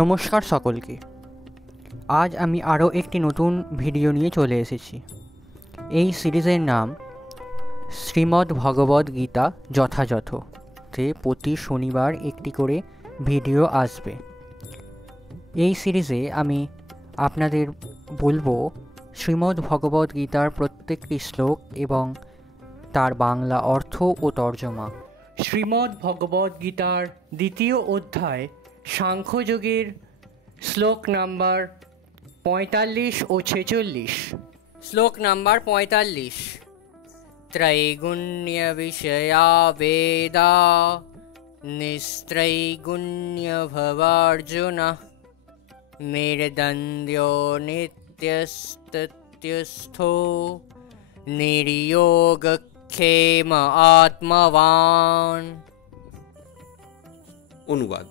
নমস্কার সকলকে। আজ আমি আরও একটি নতুন ভিডিও নিয়ে চলে এসেছি। এই সিরিজের নাম শ্রীমদ্ ভগবদ্ গীতা যথাযথ, তে প্রতি শনিবার একটি করে ভিডিও আসবে। এই সিরিজে আমি আপনাদের বলবো শ্রীমদ্ ভগবদ্ গীতার প্রত্যেকটি শ্লোক এবং তার বাংলা অর্থ ও তর্জমা। শ্রীমদ্ ভগবদ্ গীতার দ্বিতীয় অধ্যায় সাংখ্যযোগের শ্লোক নাম্বার 45 ও 46। শ্লোক নাম্বার 45। ত্রৈগুণ্য বিষয়া বেদা নিস্ত্রৈগুণ্য ভবার্জুন মেরদন্দ্যো নিত্যস্তস্থো নির্যোগক্ষেম আত্মবান। অনুবাদ।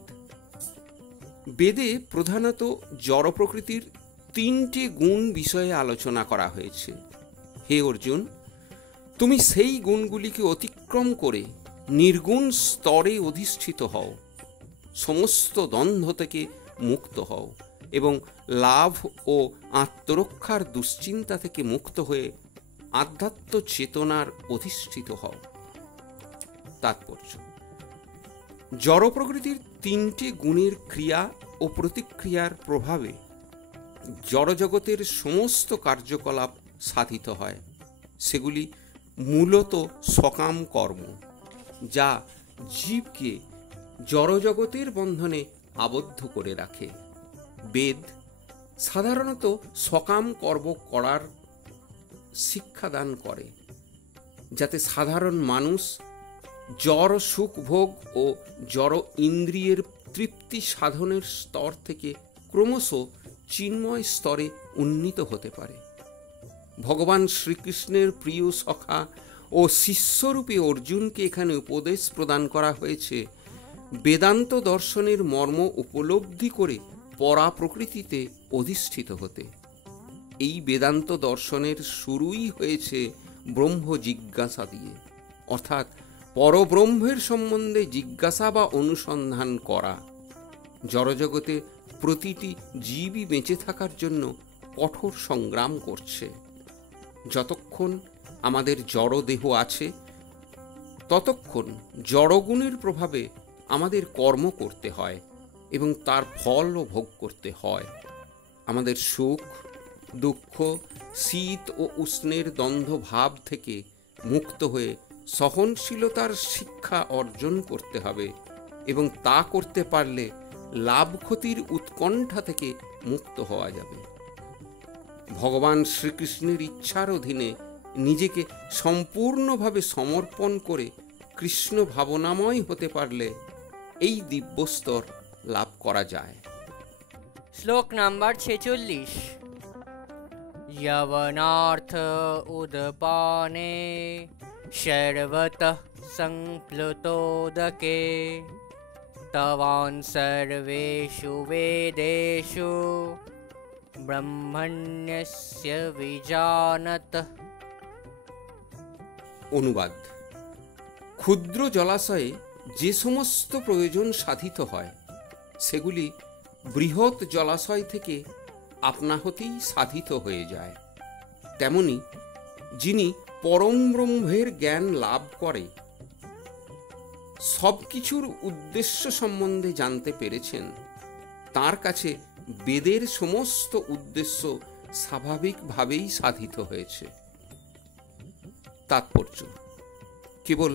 বেদে প্রধানত জড় প্রকৃতির তিনটি গুণ বিষয়ে আলোচনা করা হয়েছে। হে অর্জুন, তুমি সেই গুণগুলিকে অতিক্রম করে নির্গুণ স্তরে অধিষ্ঠিত হও, সমস্ত দ্বন্দ্ব থেকে মুক্ত হও এবং লাভ ও আত্মরক্ষার দুশ্চিন্তা থেকে মুক্ত হয়ে আধ্যাত্ম চেতনার অধিষ্ঠিত হও। তাৎপর্য: জড় প্রকৃতির তিনটি গুণের ক্রিয়া ও প্রতিক্রিয়ার প্রভাবে জড়জগতের সমস্ত কার্যকলাপ সাধিত হয়। সেগুলি মূলত সকাম কর্ম, যা জীবকে জড়জগতের বন্ধনে আবদ্ধ করে রাখে। বেদ সাধারণত সকাম কর্ম করার শিক্ষাদান করে, যাতে সাধারণ মানুষ জড় সুখ ভোগ ও জড় ইন্দ্রিয়ের তৃপ্তি সাধনের স্তর থেকে ক্রমশ চিন্ময় স্তরে উন্নীত হতে পারে। ভগবান শ্রীকৃষ্ণের প্রিয় সখা ও শিষ্যরূপে অর্জুনকে এখানে উপদেশ প্রদান করা হয়েছে বেদান্ত দর্শনের মর্ম উপলব্ধি করে পরা প্রকৃতিতে অধিষ্ঠিত হতে। এই বেদান্ত দর্শনের শুরুই হয়েছে ব্রহ্ম জিজ্ঞাসা দিয়ে, অর্থাৎ পরব্রহ্মের সম্বন্ধে জিজ্ঞাসা বা অনুসন্ধান করা। জড়জগতে প্রতিটি জীবই বেঁচে থাকার জন্য কঠোর সংগ্রাম করছে। যতক্ষণ আমাদের জড় দেহ আছে, ততক্ষণ জড়গুণের প্রভাবে আমাদের কর্ম করতে হয় এবং তার ফলও ভোগ করতে হয়। আমাদের সুখ দুঃখ, শীত ও উষ্ণের দ্বন্দ্ব ভাব থেকে মুক্ত হয়ে সহনশীলতার শিক্ষা অর্জন করতে হবে এবং তা করতে পারলে লাভ ক্ষতির উৎকণ্ঠা থেকে মুক্ত হওয়া যাবে। ভগবান শ্রীকৃষ্ণের ইচ্ছার অধীনে নিজেকে সম্পূর্ণভাবে সমর্পণ করে কৃষ্ণ ভাবনাময় হতে পারলে এই দিব্যস্তর লাভ করা যায়। শ্লোক নাম্বার 46। यवनार्थ उदपाने शर्वतः संप्लुतोदके तवान् सर्वेषु वेदेषु ब्रह्मण्यस्य विजानत। অনুবাদ। ক্ষুদ্র জলাশয়ে যে সমস্ত প্রয়োজন সাধিত হয়, সেগুলি বৃহৎ জলাশয় থেকে আপনা হতেই সাধিত হয়ে যায়। তেমনি যিনি পরম ব্রহ্মের জ্ঞান লাভ করে সব কিছুর উদ্দেশ্য সম্বন্ধে জানতে পেরেছেন, তার কাছে বেদের সমস্ত উদ্দেশ্য স্বাভাবিকভাবেই সাধিত হয়েছে। তাৎপর্য: কেবল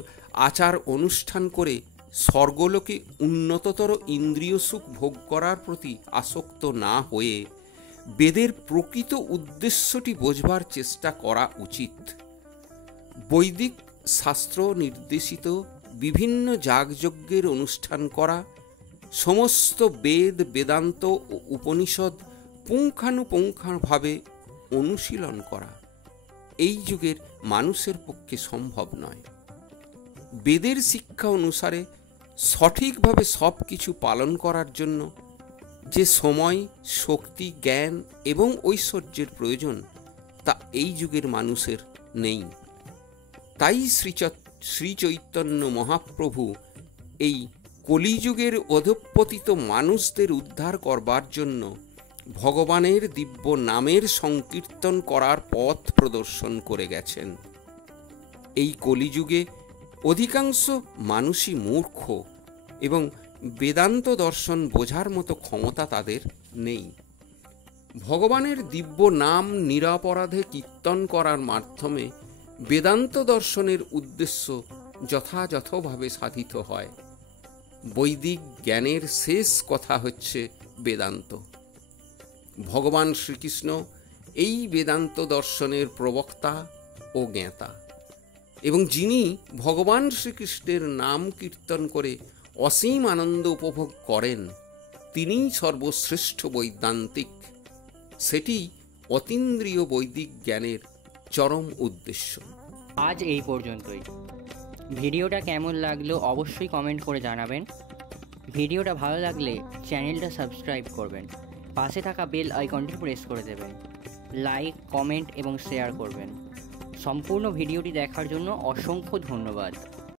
আচার অনুষ্ঠান করে স্বর্গলোকে উন্নততর ইন্দ্রিয় সুখ ভোগ করার প্রতি আসক্ত না হয়ে বেদের প্রকৃত উদ্দেশ্যটি বোঝবার চেষ্টা করা উচিত। বৈদিক শাস্ত্র নির্দেশিত বিভিন্ন যাগযজ্ঞের অনুষ্ঠান করা, সমস্ত বেদ বেদান্ত ও উপনিষদ পুঙ্খানুপুঙ্খানুভাবে অনুশীলন করা এই যুগের মানুষের পক্ষে সম্ভব নয়। বেদের শিক্ষা অনুসারে সঠিকভাবে সব কিছু পালন করার জন্য যে সময়, শক্তি, জ্ঞান এবং ঐশ্বর্যের প্রয়োজন, তা এই যুগের মানুষের নেই। তাই শ্রী চৈতন্য মহাপ্রভু এই কলিযুগের অধঃপতিত মানুষদের উদ্ধার করবার জন্য ভগবানের দিব্য নামের সংকীর্তন করার পথ প্রদর্শন করে গেছেন। এই কলিযুগে অধিকাংশ মানুষই মূর্খ এবং বেদান্ত দর্শন বোঝার মতো ক্ষমতা তাদের নেই। ভগবানের দিব্য নাম নিরপরাধে কীর্তন করার মাধ্যমে বেদান্ত দর্শনের উদ্দেশ্য যথাযথভাবে সাধিত হয়। বৈদিক জ্ঞানের শেষ কথা হচ্ছে বেদান্ত। ভগবান শ্রীকৃষ্ণ এই বেদান্ত দর্শনের প্রবক্তা ও জ্ঞাতা, এবং যিনি ভগবান শ্রীকৃষ্ণের নাম কীর্তন করে অসীম আনন্দ উপভোগ করেন, তিনিই সর্বশ্রেষ্ঠ বৈদান্তিক। সেটি অতীন্দ্রিয় বৈদিক জ্ঞানের চরম উদ্দেশ্য। আজ এই পর্যন্তই। ভিডিওটা কেমন লাগলো অবশ্যই কমেন্ট করে জানাবেন। ভিডিওটা ভালো লাগলে চ্যানেলটা সাবস্ক্রাইব করবেন, পাশে থাকা বেল আইকনটি প্রেস করে দেবেন, লাইক, কমেন্ট এবং শেয়ার করবেন। সম্পূর্ণ ভিডিওটি দেখার জন্য অসংখ্য ধন্যবাদ।